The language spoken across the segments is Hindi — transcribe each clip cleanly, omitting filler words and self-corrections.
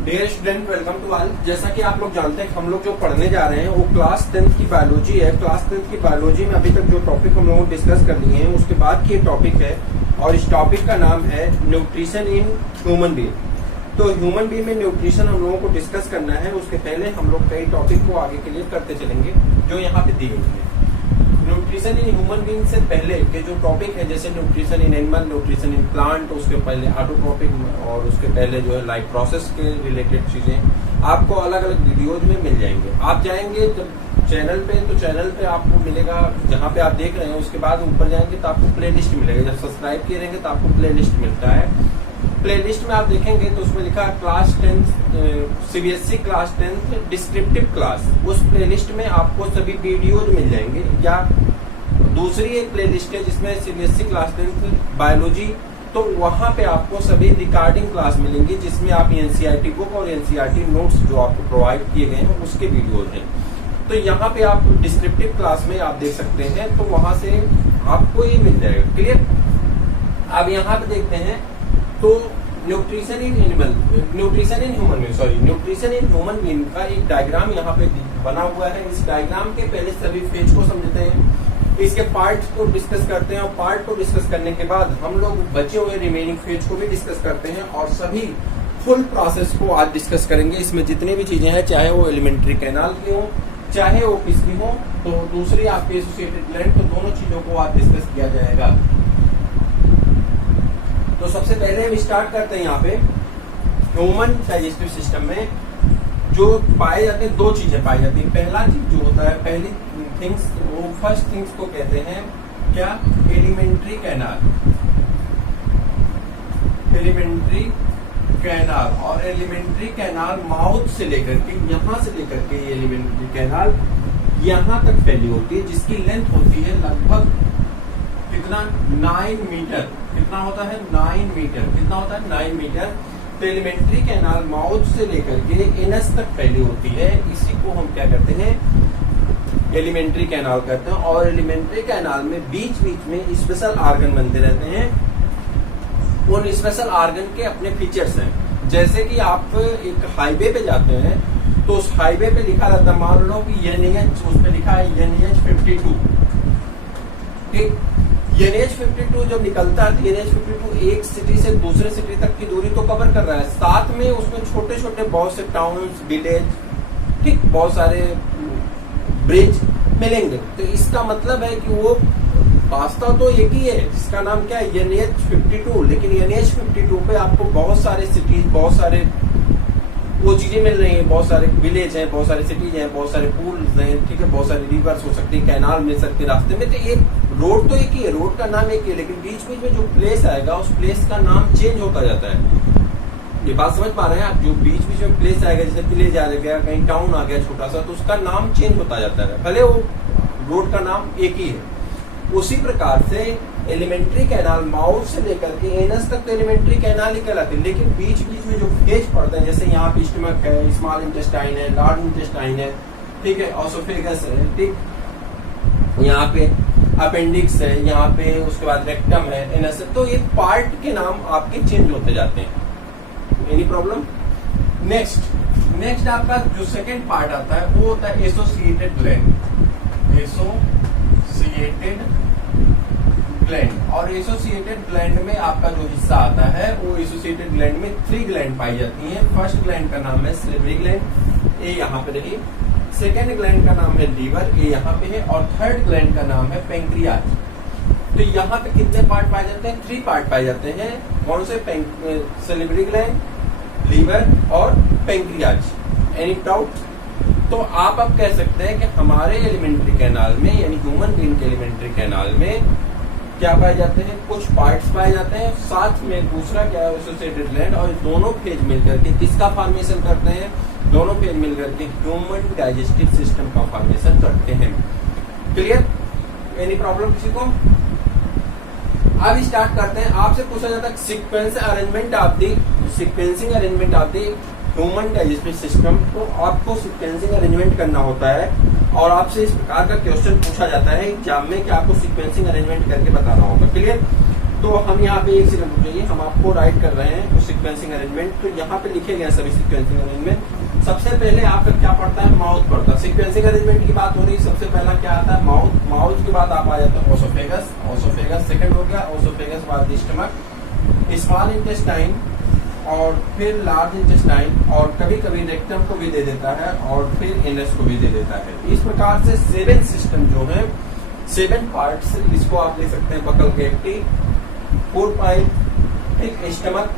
Dear student, welcome to all. जैसा कि आप लोग जानते हैं, हम लोग जो पढ़ने जा रहे हैं वो क्लास 10th की बायोलॉजी है। क्लास 10th की बायोलॉजी में अभी तक जो टॉपिक हम लोगों ने डिस्कस कर लिए हैं उसके बाद की टॉपिक है, और इस टॉपिक का नाम है न्यूट्रिशन इन ह्यूमन बीइंग। तो ह्यूमन बीइंग में न्यूट्रिशन हम लोगों को डिस्कस करना है। उसके पहले हम लोग कई टॉपिक को आगे के लिए करते चलेंगे जो यहाँ पे दी गई है। न्यूट्रिशन इन ह्यूमन बीइंग से पहले के जो टॉपिक है, जैसे nutrition in animal, nutrition in plant, उसके पहले ऑटोट्रॉपिक और उसके पहले जो है लाइफ प्रोसेस के रिलेटेड चीजें आपको अलग अलग वीडियोज में मिल जाएंगे। आप जाएंगे जब चैनल पे, तो चैनल पे आपको मिलेगा, जहाँ पे आप देख रहे हैं उसके बाद ऊपर जाएंगे तो आपको प्ले लिस्ट मिलेगा। जब सब्सक्राइब किए रहेंगे तो आपको प्ले लिस्ट मिलता है। प्ले लिस्ट में आप देखेंगे तो उसमें लिखा है class 10 CBSE class 10 descriptive class. उस प्ले लिस्ट में आपको सभी वीडियोज मिल जाएंगे। या दूसरी एक प्ले लिस्ट है जिसमें सीबीएसई क्लास 10 बायोलॉजी, तो वहां पे आपको सभी रिकॉर्डिंग क्लास मिलेंगी जिसमें आप एनसीईआरटी बुक और एनसीईआरटी नोट्स जो आपको प्रोवाइड किए गए हैं उसके वीडियोज हैं। तो यहाँ पे आप डिस्क्रिप्टिव क्लास में आप देख सकते हैं, तो वहां से आपको ये मिल जाएगा। क्लियर? अब यहाँ पे देखते हैं तो nutrition in animal, nutrition in human being का एक डायग्राम यहाँ पे बना हुआ है। इस डायग्राम के पहले सभी फेज को समझते हैं, इसके पार्ट्स को डिस्कस करते हैं, और पार्ट को डिस्कस करने के बाद हम लोग बचे हुए रिमेनिंग फेज को भी डिस्कस करते हैं, और सभी फुल प्रोसेस को आज डिस्कस करेंगे। इसमें जितनी भी चीजें हैं, चाहे वो एलिमेंट्री कैनाल की हो, चाहे वो किसकी हो, तो दूसरी आपकी एसोसिएटेड ग्लैंड, तो दोनों चीजों को आज डिस्कस किया जाएगा। तो सबसे पहले हम स्टार्ट करते हैं। यहाँ पे ह्यूमन डाइजेस्टिव सिस्टम में जो पाए जाते हैं, दो चीजें पाई जाती हैं। पहला चीज जो होता है, पहली थिंग्स, वो फर्स्ट थिंग्स को कहते हैं क्या? Alimentary canal. एलिमेंट्री कैनाल, और एलिमेंट्री कैनाल माउथ से लेकर के, यहां से लेकर के एलिमेंट्री कैनाल यहां तक फैली होती है, जिसकी लेंथ होती है लगभग कितना? 9 मीटर। कितना होता है? 9 मीटर। कितना होता है? 9 मीटर। तो एलिमेंट्री कैनाल माउथ से लेकर के एनस तक फैली होती है। इसी को हम क्या करते हैं? एलिमेंट्री कैनाल कहते हैं। और एलिमेंट्री कैनाल में बीच बीच में स्पेशल ऑर्गन बनते रहते हैं। उन स्पेशल ऑर्गन के अपने फीचर्स हैं। जैसे कि आप एक हाईवे पे जाते हैं तो उस हाईवे पे लिखा रहता है, मान लो कि एनएच, उस पे लिखा है एनएच 52। ठीक, एनएच 52 जब निकलता है तो एनएच 52 एक सिटी से दूसरे सिटी तक की दूरी तो कवर कर रहा है, साथ में उसमें छोटे छोटे बहुत से टाउन्स, विलेज, ठीक, बहुत सारे ब्रिज मिलेंगे। तो इसका मतलब है कि वो रास्ता तो एक ही है जिसका नाम क्या है? एनएच 52। लेकिन एनएच 52 पे आपको बहुत सारे सिटीज, बहुत सारे वो चीजें मिल रही हैं, बहुत सारे विलेज हैं, बहुत सारे सिटीज हैं, बहुत सारे पूल्स हैं, ठीक है, बहुत सारे रिवर्स हो सकते हैं, कैनाल मिल सकते हैं रास्ते में। तो एक रोड तो एक ही है, रोड का नाम एक ही है, लेकिन बीच बीच में जो प्लेस आएगा उस प्लेस का नाम चेंज होता जाता है। ये बात समझ पा रहे हैं आप? जो बीच बीच में प्लेस आएगा, जैसे विलेज आ गया, कहीं टाउन आ गया छोटा सा, तो उसका नाम चेंज होता जाता है, भले वो रोड का नाम एक ही है। उसी प्रकार से एलिमेंट्री कैनाल माउथ से लेकर के एनस तक तो एलिमेंट्री कैनाल ही कहलाते हैं, लेकिन बीच बीच में जो फेज पड़ते हैं, जैसे यहाँ पे स्टमक है, स्मॉल इंटेस्टाइन है, लार्ज इंटेस्टाइन है, ठीक है, ऑसोफेगस है, ठीक, यहाँ पे अपेंडिक्स है, यहाँ पे उसके बाद रेक्टम है, एनस है, तो ये पार्ट के नाम आपके चेंज होते जाते हैं। Any problem? नेक्स्ट आपका जो सेकेंड पार्ट आता है वो होता है एसोसिएटेड ग्लैंड। एसोसिएटेड ग्लैंड, और एसोसिएटेड ग्लैंड में आपका जो हिस्सा आता है वो एसोसिएटेड ग्लैंड में 3 ग्लैंड पाई जाती हैं। फर्स्ट ग्लैंड का नाम है सिलिवरी ग्लैंड, ये यहाँ पे देखिए। सेकेंड ग्लैंड का नाम है लीवर, ये यहाँ पे है। और थर्ड ग्लैंड का नाम है पेंक्रियाज। तो यहाँ पे कितने पार्ट पाए जाते हैं? 3 पार्ट पाए जाते हैं। कौन से? सिलिवरी ग्लैंड, लीवर और पेंक्रियाज। Any doubt? तो आप अब कह सकते हैं कि हमारे एलिमेंट्री कैनाल में, यानी ह्यूमन बीइंग के एलिमेंट्री कैनाल में क्या पाए जाते हैं? कुछ पार्ट्स पाए जाते हैं, साथ में दूसरा क्या है? Associated gland. और दोनों फेज मिलकर के किसका फॉर्मेशन करते हैं? दोनों फेज मिलकर के ह्यूमन डाइजेस्टिव सिस्टम का फॉर्मेशन करते हैं। क्लियर? एनी प्रॉब्लम किसी को? अब स्टार्ट करते हैं। आपसे पूछा जाता है sequence arrangement of the, sequencing arrangement of the human digestive system. तो आपको सीक्वेंसिंग अरेंजमेंट करना होता है, और आपसे इस प्रकार का क्वेश्चन पूछा जाता है एग्जाम में कि आपको सीक्वेंसिंग अरेंजमेंट करके बताना होगा। क्लियर? तो हम यहाँ पे एक सेकंड रुक जाइए, हम आपको राइट कर रहे हैं सीक्वेंसिंग अरेंजमेंट। तो यहाँ पे लिखे गए सभी सीक्वेंसिंग अरेंजमेंट। सबसे पहले आपका क्या पड़ता है, माउथ पड़ता है। सीक्वेंसिंग अरेंजमेंट की बात हो रही है, सबसे पहला क्या आता है, माउथ। माउथ के बाद आप आ जाते हैं ओसोफेगस। ओसोफेगस सेकंड हो गया, ओसोफेगस बाद स्टमक, स्मॉल इंटेस्टाइन और फिर लार्ज इंटेस्टाइन, और कभी कभी रेक्टम को भी दे देता है और फिर एनस को भी दे देता है। इस प्रकार से 7 सिस्टम जो है, 7 पार्ट्स, इसको आप ले सकते हैं बकल कैविटी, 4 पाइप, एक stomach,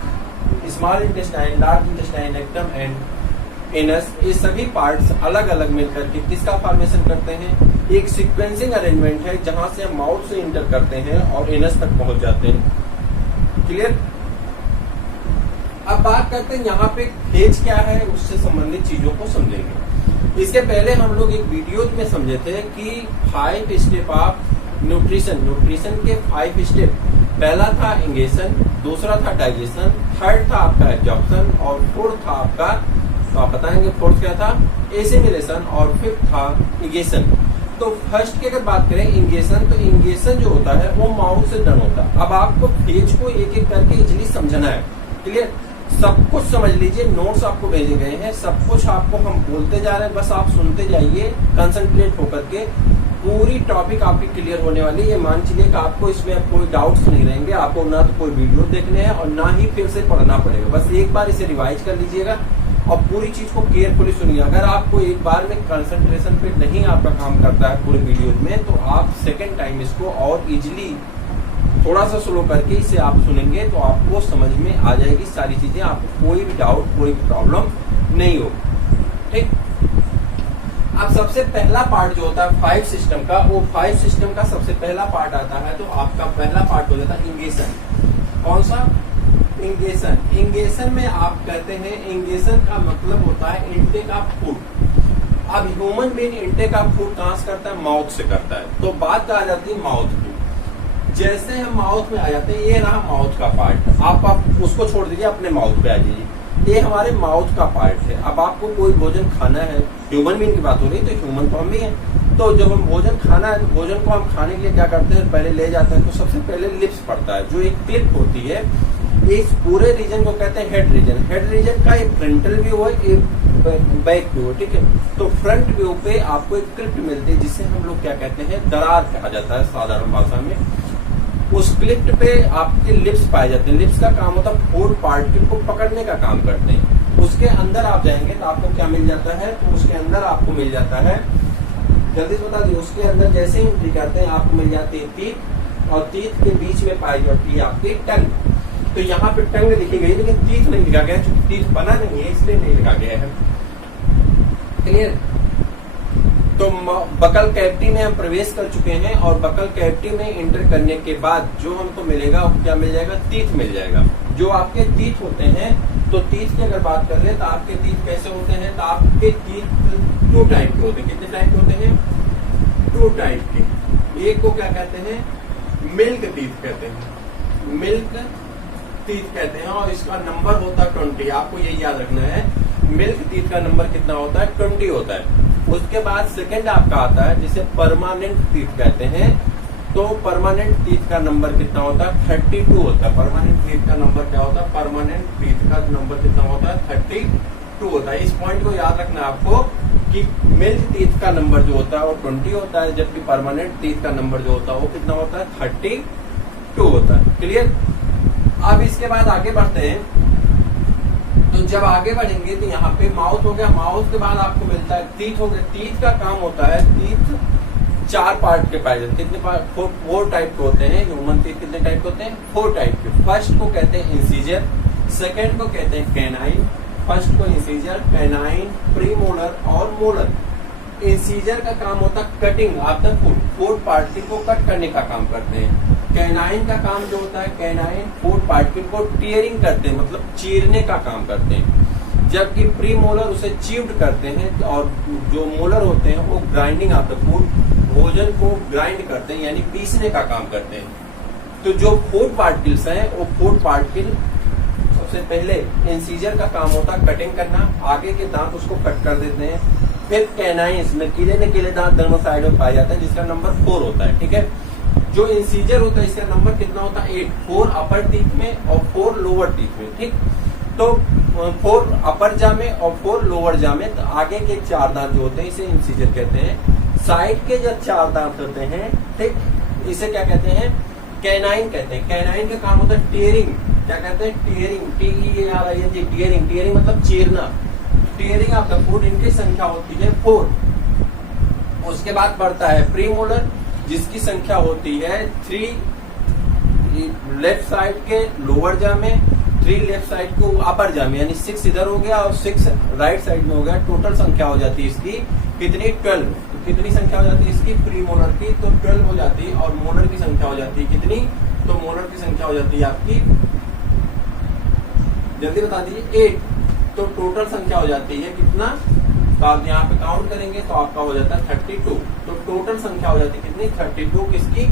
small intestine, large intestine, rectum and anus. ये सभी पार्ट्स अलग अलग मिलकर के किसका फॉर्मेशन करते हैं, एक सीक्वेंसिंग अरेंजमेंट है जहां से हम माउथ से इंटर करते हैं और एनस तक पहुंच जाते हैं। क्लियर। अब बात करते हैं यहाँ पे फेज क्या है, उससे संबंधित चीजों को समझेंगे। इसके पहले हम लोग एक वीडियो में समझे थे कि 5 स्टेप ऑफ न्यूट्रिशन। न्यूट्रिशन के 5 स्टेप, पहला था इंगेशन, दूसरा था डाइजेशन, थर्ड था आपका एब्जॉर्प्शन और फोर्थ था आपका, तो आप बताएंगे फोर्थ क्या था, एसिमिलेशन, और फिफ्थ था इंगेशन। तो फर्स्ट की अगर बात करें इंगेशन, तो इंगेशन जो होता है वो माउथ से डन होता है। अब आपको फेज को एक एक करके इजिली समझना है। क्लियर। सब कुछ समझ लीजिए, नोट्स आपको भेजे गए हैं, सब कुछ आपको हम बोलते जा रहे हैं, बस आप सुनते जाइए कंसंट्रेट होकर के। पूरी टॉपिक आपकी क्लियर होने वाली है। ये मान चलिए कि आपको इसमें कोई डाउट्स नहीं रहेंगे, आपको ना तो कोई वीडियो देखने हैं और ना ही फिर से पढ़ना पड़ेगा। बस एक बार इसे रिवाइज कर लीजिएगा और पूरी चीज को केयरफुली सुनिए। अगर आपको एक बार में कंसंट्रेशन पे नहीं आपका काम करता है पूरे वीडियो में, तो आप सेकेंड टाइम इसको और इजिली थोड़ा सा स्लो करके इसे आप सुनेंगे तो आपको समझ में आ जाएगी सारी चीजें, आपको कोई भी डाउट, कोई भी प्रॉब्लम नहीं हो। ठीक। अब सबसे पहला पार्ट जो होता है 5 सिस्टम का, वो 5 सिस्टम का सबसे पहला पार्ट आता है, तो आपका पहला पार्ट हो जाता है इंगेशन। कौन सा, इंगेशन। इंगेशन में आप कहते हैं, इंगेशन का मतलब होता है इनटेक ऑफ फूड। अब human being intake of food कहां से करता है, माउथ से करता है। तो बात आ जाती है माउथ की। जैसे हम माउथ में आ जाते हैं, ये रहा माउथ का पार्ट, आप उसको छोड़ दीजिए, अपने माउथ पे आ जाइए। ये हमारे माउथ का पार्ट है। अब आपको कोई भोजन खाना है, ह्यूमन बीइंग की बात हो रही है, तो ह्यूमन तो हम भी हैं। तो जब हम भोजन खाना है, तो भोजन को हम खाने के लिए क्या करते हैं, पहले ले जाते हैं। तो सबसे पहले लिप्स पड़ता है, जो एक क्लिप होती है। इस पूरे रीजन को कहते हैं हेड रीजन। हेड रीजन का एक फ्रंटल व्यू है, एक बैक व्यू है। ठीक है। तो फ्रंट व्यू पे आपको एक क्लिप मिलती है, जिसे हम लोग क्या कहते हैं, दरार कहा जाता है साधारण भाषा में। उस क्लिप पे आपके लिप्स पाए जाते हैं। लिप्स का काम होता है फूड पार्टिकल को पकड़ने का काम करते हैं। उसके अंदर आप जाएंगे तो आपको क्या मिल जाता है, तो उसके अंदर आपको मिल जाता है, जल्दी से बता दिए, उसके अंदर जैसे ही एंट्री करते हैं आपको मिल जाती है टीथ, और टीथ के बीच में पाई जाती है आपकी टंग। तो यहाँ पे टंग लिखी गई, लेकिन टीथ नहीं लिखा गया, क्योंकि टीथ बना नहीं है इसलिए नहीं लिखा गया है। क्लियर। तो बकल कैविटी में हम प्रवेश कर चुके हैं, और बकल कैविटी में एंटर करने के बाद जो हमको मिलेगा, वो क्या मिल जाएगा, टीथ मिल जाएगा। जो आपके टीथ होते हैं, तो टीथ की अगर बात कर ले तो आपके टीथ कैसे होते हैं, तो आपके टीथ 2 टाइप के होते हैं। कितने टाइप के होते हैं, 2 टाइप के। एक को क्या कहते हैं, मिल्क टीथ कहते हैं, मिल्क टीथ कहते हैं, और इसका नंबर होता है 20। आपको ये याद रखना है, मिल्क टीथ का नंबर कितना होता है, 20 होता है। उसके बाद सेकंड आपका आता है जिसे परमानेंट टीथ कहते हैं। तो परमानेंट टीथ का नंबर कितना होता है, 32 होता है। परमानेंट टीथ का नंबर क्या होता है, परमानेंट टीथ का नंबर कितना होता है, 32 होता है। इस पॉइंट को याद रखना आपको कि मिल्क टीथ का नंबर जो होता है वो 20 होता है, जबकि परमानेंट टीथ का नंबर जो होता है वो कितना होता है, 32 होता है। क्लियर। अब इसके बाद आगे बढ़ते हैं। तो जब आगे बढ़ेंगे तो यहाँ पे माउथ हो गया, माउथ के बाद आपको मिलता है टीथ हो गया। टीथ का काम होता है, टीथ 4 पार्ट के पाए जाते हैं। कितने पार्ट, 4 टाइप के होते हैं। ह्यूमन टीथ कितने टाइप के होते हैं, 4 टाइप के। फर्स्ट को कहते हैं इंसीजर, सेकंड को कहते हैं कैनाइन। फर्स्ट को इंसीजर, कैनाइन, प्रीमोलर और मोलर। इंसीजर का काम होता है cutting of the food, food particle को कट करने का काम करते हैं। कैनाइन का काम जो होता है, कैनाइन फूड पार्टिकल को टीयरिंग करते हैं, मतलब चीरने का काम करते हैं। जबकि प्री मोलर उसे चीव्ड करते हैं, और जो मोलर होते हैं वो ग्राइंडिंग ऑफ द फूड, भोजन को ग्राइंड करते हैं, यानी पीसने का काम करते हैं। तो जो फूड पार्टिकल्स हैं, वो फूड पार्टिकल सबसे पहले इंसीजर का काम होता है कटिंग करना, आगे के दांत उसको कट कर देते हैं। फिर कैनाइंस, नकीले नकीले दांत दोनों साइड में पाए जाते हैं, जिसका नंबर 4 होता है। ठीक है। जो इंसीजर होता है इसका नंबर कितना होता है 8, 4 अपर टीथ में और 4 लोअर टीथ में, ठीक। तो 4 अपर जा में और 4 लोअर जा में, तो आगे के 4 दांत जो होते हैं इसे इंसीजर कहते हैं। साइड के जो 4 दांत होते हैं, ठीक, इसे क्या कहते हैं, कैनाइन कहते हैं। कैनाइन का काम होता है टीयरिंग, क्या कहते हैं, टीयरिंग, TEARING, टीयरिंग। टीयरिंग मतलब चीरना, टीयरिंग ऑफ द फूड। इनकी संख्या होती है 4। उसके बाद बढ़ता है प्रीमोलर, जिसकी संख्या होती है 3 लेफ्ट साइड के लोअर जा में, 3 लेफ्ट साइड को अपर जा में, यानी 6 इधर हो गया और 6 राइट साइड में हो गया। टोटल संख्या हो जाती है इसकी कितनी, 12। तो कितनी संख्या हो जाती है इसकी प्रीमोलर की, तो 12 हो जाती है। और मोलर की संख्या हो जाती है कितनी, तो मोलर की संख्या हो जाती है आपकी, जल्दी बता दीजिए, 8। तो टोटल संख्या हो जाती है कितना, तो आप यहाँ पे काउंट करेंगे तो आपका हो जाता है 32। तो टोटल संख्या हो जाती है कितनी, 32 किसकी,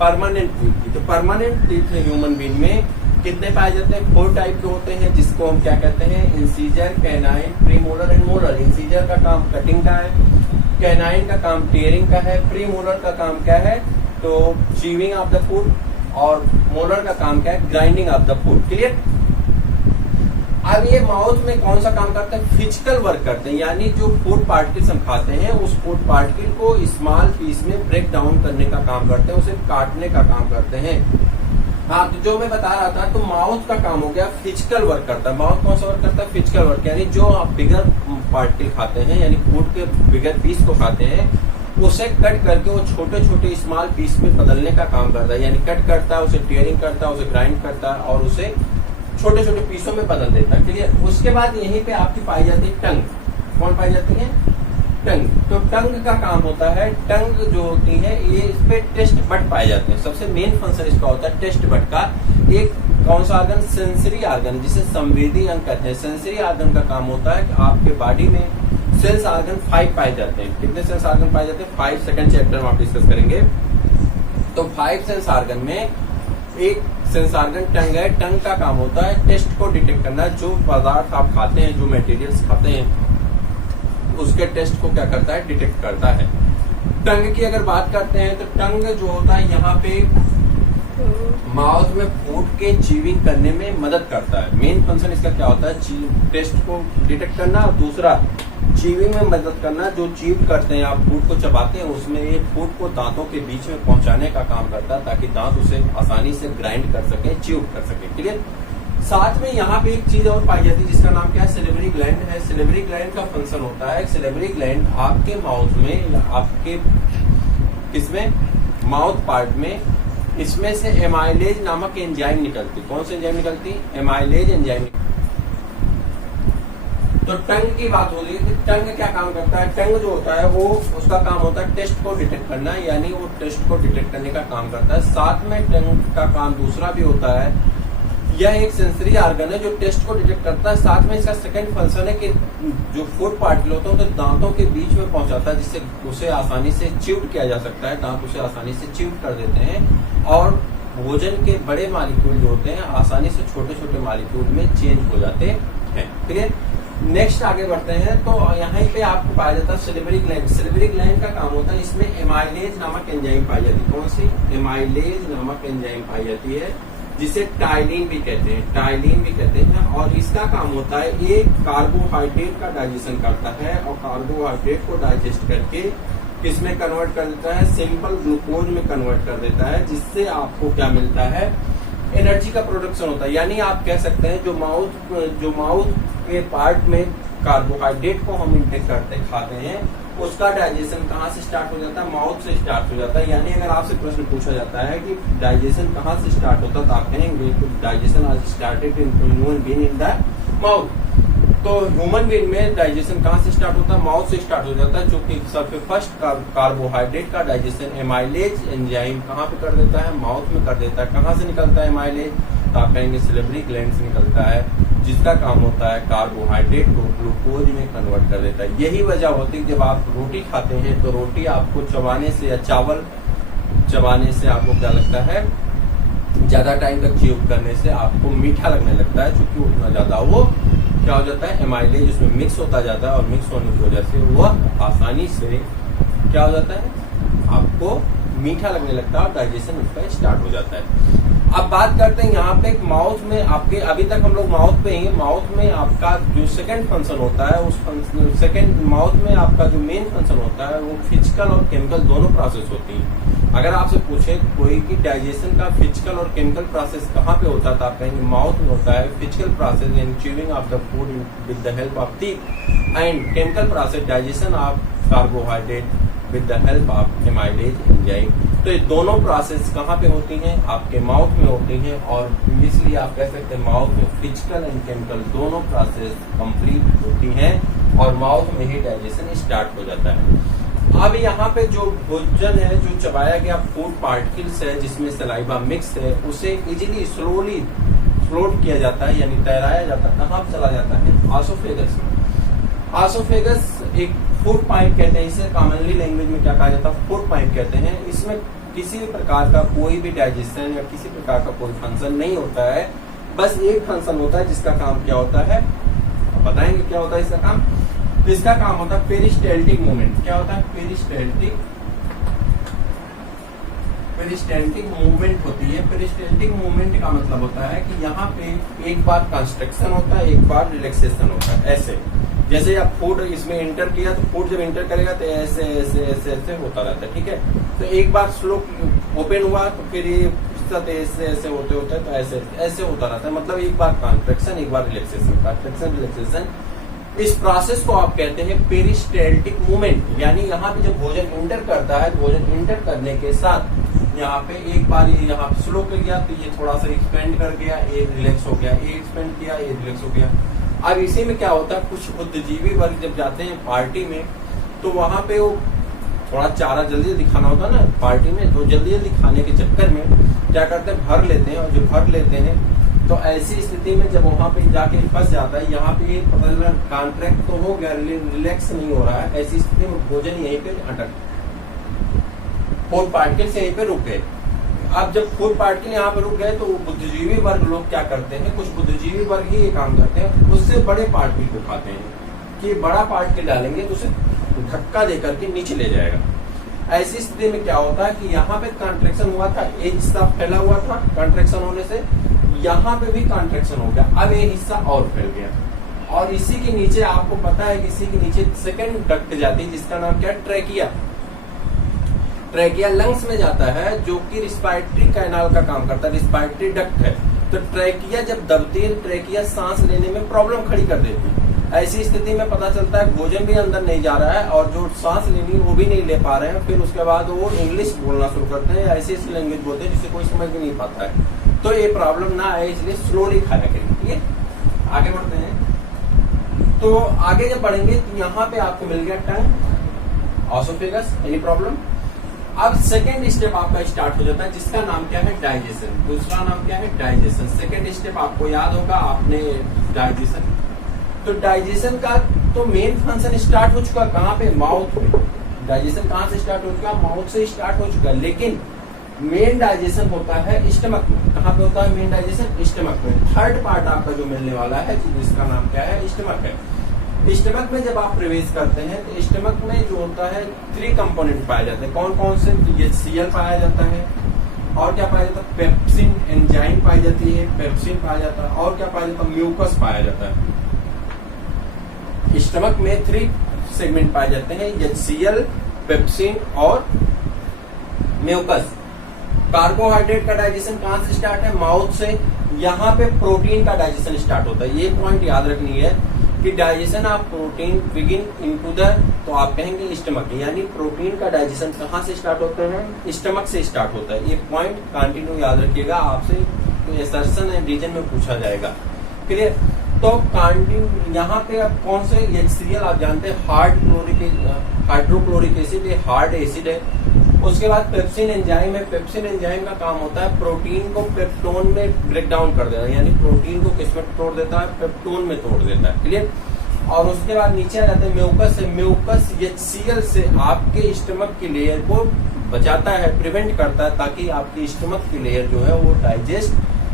परमानेंट टीथ की। तो परमानेंट टीथ ह्यूमन बीइंग में कितने पाए जाते हैं, 4 टाइप के होते हैं, जिसको हम क्या कहते हैं, incisor, canine, premolar and molar. Incisor का काम कटिंग का है, कैनाइन का काम टीयरिंग का है, प्रीमोलर का काम क्या है, तो चीविंग ऑफ द फूड, और मोलर का काम क्या है, grinding of the food. Clear. अब ये माउथ में कौन सा काम करते हैं, फिजिकल वर्क करते हैं, यानी जो फूड पार्टिकल्स हम खाते हैं उस फूड पार्टिकल को स्मॉल पीस में ब्रेक डाउन करने का काम करते हैं, उसे काटने का काम करते हैं। हाँ, तो जो मैं बता रहा था, तो माउथ का काम हो गया फिजिकल वर्क करता है। माउथ कौन सा वर्क करता है, फिजिकल वर्क, यानी जो आप बिगर पार्टिकल खाते हैं, यानी फूड के बिगर पीस को खाते हैं, उसे कट करके वो छोटे छोटे स्मॉल पीस में बदलने का काम करता है, यानी कट करता है, उसे टीयरिंग करता है, उसे ग्राइंड करता है और उसे छोटे छोटे पीसों में बदल देता है। क्लियर। उसके बाद यहीं पे आपकी पाई जाती है टंग। कौन पाई जाती है, टंग। तो टंग का काम होता है, टंग जो होती है ये इस पे टेस्ट बड पाए जाते हैं। सबसे मेन फंक्शन इसका होता है टेस्ट बड का। एक कौन सा ऑर्गन, सेंसरी ऑर्गन, जिसे संवेदी अंग कहते हैं। सेंसरी ऑर्गन का काम होता है कि आपके बॉडी में सेंस ऑर्गन 5 पाए जाते हैं। कितने सेंस ऑर्गन पाए जाते हैं, 5 सेकंड चैप्टर में आप डिस्कस करेंगे। तो 5 सेंस ऑर्गन में एक सेंस ऑर्गन टंग है। टंग का काम होता है टेस्ट को डिटेक्ट करना, जो पदार्थ आप खाते हैं, जो मटेरियल्स खाते हैं, उसके टेस्ट को क्या करता है, डिटेक्ट करता है। टंग की अगर बात करते हैं तो टंग जो होता है यहाँ पे माउथ में फूड के चीविंग करने में मदद करता है। मेन फंक्शन इसका क्या होता है, टेस्ट को डिटेक्ट करना, और दूसरा चीविंग में मदद करना। जो चीव करते हैं, आप फूड को चबाते हैं, उसमें ये फूड को दांतों के बीच में पहुंचाने का काम करता है, ताकि दांत उसे आसानी से ग्राइंड कर सके, चीव कर सके। क्लियर। साथ में यहाँ पे एक चीज और पाई जाती है, जिसका नाम क्या है, सिलेवरी ग्लैंड है। सिलेवरी ग्लैंड का फंक्शन होता है, सिलेवरी ग्लैंड आपके माउथ में, आपके किसमें, माउथ पार्ट में, इसमें से एमाइलेज नामक एंजाइम निकलती। कौन सी एंजाइम निकलती, एमाइलेज एंजाइम। तो टंग की बात हो रही है कि टंग क्या काम करता है। टंग जो होता है वो, उसका काम होता है टेस्ट को डिटेक्ट करना, यानी वो टेस्ट को डिटेक्ट करने का काम करता है। साथ में टंग का काम दूसरा भी होता है, यह एक सेंसरी ऑर्गन है जो टेस्ट को डिटेक्ट करता है। साथ में इसका सेकंड फंक्शन है कि जो फूड पार्टिकल होता है तो दांतों के बीच में पहुंचाता है, जिससे उसे आसानी से च्यूड किया जा सकता है। दांत उसे आसानी से च्यूड कर देते हैं और भोजन के बड़े मॉलिक्यूल जो होते हैं आसानी से छोटे छोटे मॉलिक्यूल में चेंज हो जाते हैं। क्लियर। नेक्स्ट आगे बढ़ते हैं, तो यहाँ पे आपको पाया जाता है सिलिवरी ग्लैंड। सिलिवरी ग्लैंड का काम होता है, इसमें एमाइलेज नामक एंजाइम पाई जाती है। कौन सी, एमाइलेज नामक एंजाइम पाई जाती है, जिसे टाइलिन भी कहते हैं, टाइलिन भी कहते हैं। और इसका काम होता है, ये कार्बोहाइड्रेट का डाइजेशन करता है और कार्बोहाइड्रेट को डाइजेस्ट करके किसमें कन्वर्ट कर देता है, सिंपल ग्लूकोज में कन्वर्ट कर देता है, जिससे आपको क्या मिलता है, एनर्जी का प्रोडक्शन होता है। यानी आप कह सकते हैं जो माउथ के पार्ट में कार्बोहाइड्रेट को हम इंटेक करते खाते हैं, उसका डाइजेशन कहाँ से स्टार्ट हो जाता है, माउथ से स्टार्ट हो जाता है। यानी अगर आपसे प्रश्न पूछा जाता है कि डाइजेशन कहाँ से स्टार्ट होता है, तो आप कहेंगे डाइजेशन आज started in human being in the mouth. तो ह्यूमन बीइंग में डाइजेशन कहाँ से स्टार्ट होता है, माउथ से स्टार्ट हो जाता है, जो कि सबसे फर्स्ट कार्बोहाइड्रेट का डाइजेशन एमाइलेज एंजाइम कहाँ पे कर देता है, माउथ में कर देता है। कहाँ से निकलता है एमाइलेज, तो आप कहेंगे सिलिवरी ग्लैंड से निकलता है, जिसका काम होता है कार्बोहाइड्रेट को ग्लूकोज में कन्वर्ट कर देता है। यही वजह होती है जब आप रोटी खाते हैं तो रोटी आपको चबाने से या चावल चबाने से आपको क्या लगता है, ज्यादा टाइम तक च्यूब करने से आपको मीठा लगने लगता है, क्योंकि उतना ज्यादा वो क्या हो जाता है, एमाइलेज उसमें मिक्स होता जाता है और मिक्स होने की वजह से वह आसानी से क्या हो जाता है, आपको मीठा लगने लगता है और डाइजेशन उसका स्टार्ट हो जाता है। अब बात करते हैं यहाँ पे माउथ में आपके, अभी तक हम लोग माउथ पे ही, माउथ में आपका जो सेकंड फंक्शन होता है उस सेकंड माउथ में आपका जो मेन फंक्शन होता है वो फिजिकल और केमिकल दोनों प्रोसेस होती है। अगर आपसे पूछे कोई कि डाइजेशन का फिजिकल और केमिकल प्रोसेस कहाँ पे होता है तो आप कहेंगे माउथ में होता है। Physical process in chewing of the food with the help of teeth and chemical process digestion of carbohydrate with the help of amylase enzyme. तो ये दोनों प्रोसेस कहाँ पे होती हैं? आपके माउथ में होती हैं, और इसलिए आप कह सकते हैं माउथ में फिजिकल एंड केमिकल दोनों प्रोसेस कंप्लीट होती हैं और माउथ में ही डाइजेशन स्टार्ट हो जाता है। अब यहाँ पे जो भोजन है, जो चबाया गया फूड पार्टिकल्स है जिसमें सलाइवा मिक्स है, उसे इजीली स्लोली फ्लोट किया जाता है, यानी तैराया जाता है। कहाँ चला जाता है? ऑसोफेगस में। ऑसोफेगस एक फूड पाइप कहते हैं इसे, कॉमनली लैंग्वेज में क्या कहा जाता है? फूड पाइप कहते हैं। इसमें किसी भी प्रकार का कोई भी डाइजेशन या किसी प्रकार का कोई फंक्शन नहीं होता है, बस एक फंक्शन होता है जिसका काम क्या होता है? बताएंगे क्या होता है इसका काम? इसका काम होता है पेरिस्टाल्टिक मूवमेंट। क्या होता है? पेरिस्टाल्टिक मूवमेंट होती है। पेरिस्टाल्टिक मूवमेंट का मतलब होता है कि यहाँ पे एक बार कंस्ट्रक्शन होता है, एक बार रिलैक्सेशन होता है। ऐसे जैसे आप फूड इसमें एंटर किया तो फूड जब एंटर करेगा तो ऐसे ऐसे ऐसे ऐसे होता रहता है, ठीक है। तो एक बार स्लो ओपन हुआ तो फिर ये ऐसे ऐसे होते होते तो ऐसे ऐसे होता रहता है। मतलब एक बार कॉन्ट्रैक्शन, एक बार रिलैक्सेशन, कॉन्ट्रैक्शन रिलैक्सेशन। इस प्रोसेस को आप कहते हैं पेरिस्टाल्टिक मूवमेंट। यानी यहाँ पे जब भोजन इंटर करता है, भोजन इंटर करने के साथ यहाँ पे एक बार ये यहाँ पे स्लो कर गया तो ये थोड़ा सा एक्सपेंड कर गया, ये रिलैक्स हो गया, ये एक्सपेंड किया, ये रिलैक्स हो गया। अब इसी में क्या होता है, कुछ बुद्धिजीवी वर्ग जब जाते हैं पार्टी में तो वहां पे वो थोड़ा चारा जल्दी दिखाना होता है ना पार्टी में, तो जल्दी जल्दी खाने के चक्कर में क्या करते हैं? भर लेते हैं। और जब भर लेते हैं तो ऐसी स्थिति में जब वहां पे जाके फंस जाता है, यहाँ पे कॉन्ट्रैक्ट तो हो गया, रिलैक्स नहीं हो रहा है, ऐसी स्थिति में भोजन यहीं पे अटक, फूड पार्टिकल यहीं पे रुक गए। अब जब फूड पार्टिकल यहाँ पे रुक गए तो बुद्धिजीवी वर्ग लोग क्या करते हैं? कुछ बुद्धिजीवी वर्ग ही ये काम करते हैं, उससे बड़े पार्टिकल को खाते हैं कि बड़ा पार्टिकल डालेंगे तो उसे धक्का देकर के नीचे ले जाएगा। ऐसी स्थिति में क्या होता है कि यहाँ पे कॉन्ट्रैक्शन हुआ था, एक हिस्सा फैला हुआ था, कॉन्ट्रैक्शन होने से यहाँ पे भी कॉन्ट्रैक्शन हो गया, अब ये हिस्सा और फैल गया। और इसी के नीचे आपको पता है, इसी के नीचे सेकंड डक्ट जाती है जिसका नाम क्या है? ट्रैकिया। ट्रैकिया लंग्स में जाता है जो कि रिस्पायरेटरी कैनाल का काम करता है, रिस्पायरेटरी डक्ट है। तो ट्रैकिया जब दबती है, ट्रैकिया सांस लेने में प्रॉब्लम खड़ी कर देती है। ऐसी स्थिति में पता चलता है भोजन भी अंदर नहीं जा रहा है और जो सांस लेनी है वो भी नहीं ले पा रहे हैं। फिर उसके बाद वो इंग्लिश बोलना शुरू करते हैं, ऐसी लैंग्वेज बोलते हैं जिसे कोई समझ भी नहीं पाता है। तो ये प्रॉब्लम ना आए इसलिए स्लोली खाया करें। ठीक है, आगे बढ़ते हैं। तो आगे जब बढ़ेंगे तो यहाँ पे आपको मिल गया टंग, ऑसोफेगस, एनी प्रॉब्लम। अब सेकेंड स्टेप आपका स्टार्ट हो जाता है जिसका नाम क्या है? डाइजेशन। दूसरा नाम क्या है? डाइजेशन। सेकेंड स्टेप आपको याद होगा आपने, डाइजेशन। तो डाइजेशन का तो मेन फंक्शन स्टार्ट हो चुका कहाँ पे? माउथ में। डाइजेशन कहाँ से स्टार्ट हो चुका? माउथ से स्टार्ट हो चुका। लेकिन मेन डाइजेशन होता है स्टमक में। कहाँ पे होता है मेन डाइजेशन? स्टमक में। थर्ड पार्ट आपका जो मिलने वाला है जिसका नाम क्या है? स्टमक है। स्टमक में जब आप प्रवेश करते हैं तो स्टमक में जो होता है 3 कंपोनेंट पाए जाते हैं। कौन कौन से? तो ये सीएल पाया जाता है, और क्या पाया जाता है? पेप्सिन एंजाइम पाई जाती है, पेप्सिन पाया जाता है, और क्या पाया जाता है? म्यूकस पाया जाता है। स्टमक में 3 सेगमेंट पाए जाते हैं, एचसीएल, पेप्सिन और म्यूकस। कार्बोहाइड्रेट का डाइजेशन कहाँ से स्टार्ट है? माउथ से। यहाँ पे प्रोटीन का डाइजेशन स्टार्ट होता है। ये पॉइंट याद रखनी है कि digestion of protein begin into the, तो आप कहेंगे स्टमक, यानी प्रोटीन का डाइजेशन कहाँ से स्टार्ट होता है? स्टमक से स्टार्ट होता है। ये पॉइंट कंटिन्यू याद रखिएगा, आपसे एसर्शन एंड रीजन में पूछा जाएगा। क्लियर? तो कंटिन्यू यहाँ पे अब कौन से एचसीएल आप जानते हैं, हाइड्रोक्लोरिक एसिड, ये हार्ड एसिड है। उसके बाद पेप्सिन एंजाइम है। पेप्सिन एंजाइम का काम होता है प्रोटीन को पेप्टोन में ब्रेक डाउन कर देना, यानी प्रोटीन को किसमें तोड़ देता है? पेप्टोन में तोड़ देता है। क्लियर? और उसके बाद नीचे आ जाते हैं म्यूकस है। म्यूकस एचसीएल से आपके स्टमक की लेयर को बचाता है, प्रिवेंट करता है, ताकि आपकी स्टमक की लेयर जो है वो डाइजेस्ट